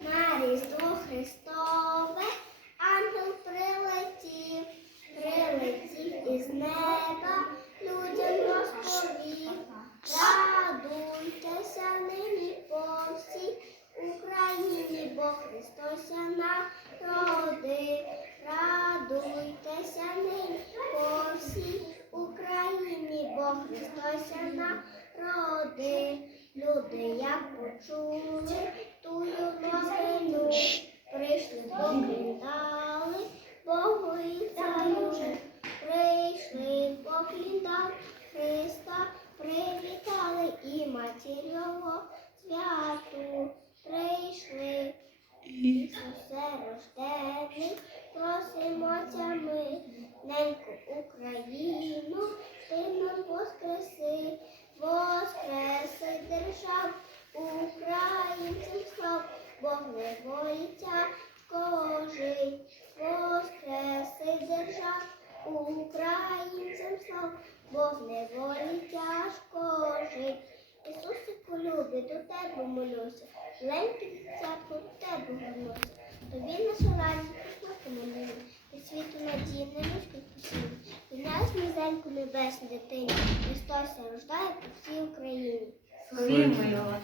На Різдво Христове ангел прилетів, прилетів із неба, людям розповів. Радуйтеся нині по всій Україні, бо Христос народив. Радуйтеся нині по всій Україні, бо Христос народив. Як почули тую новину, прийшли покліндали, Богу і царю, прийшли покліндали Христа, привітали і матір його святу, прийшли. Ісусе рождений, просимося ми, неньку Україну, ти нам воскреси держав, українцям слав, Бог не боїться кожий, воскреси держав, українцям слав, Бог не тяжко жить. Ісусику любі, до тебе молюся, Ленький церкву до тебе горнуся. Тобі наша радість присмати мені, і світу надії не ручки посіли. І нас низеньку небесну дитині, Христос рождає по всій Україні. Славімо його.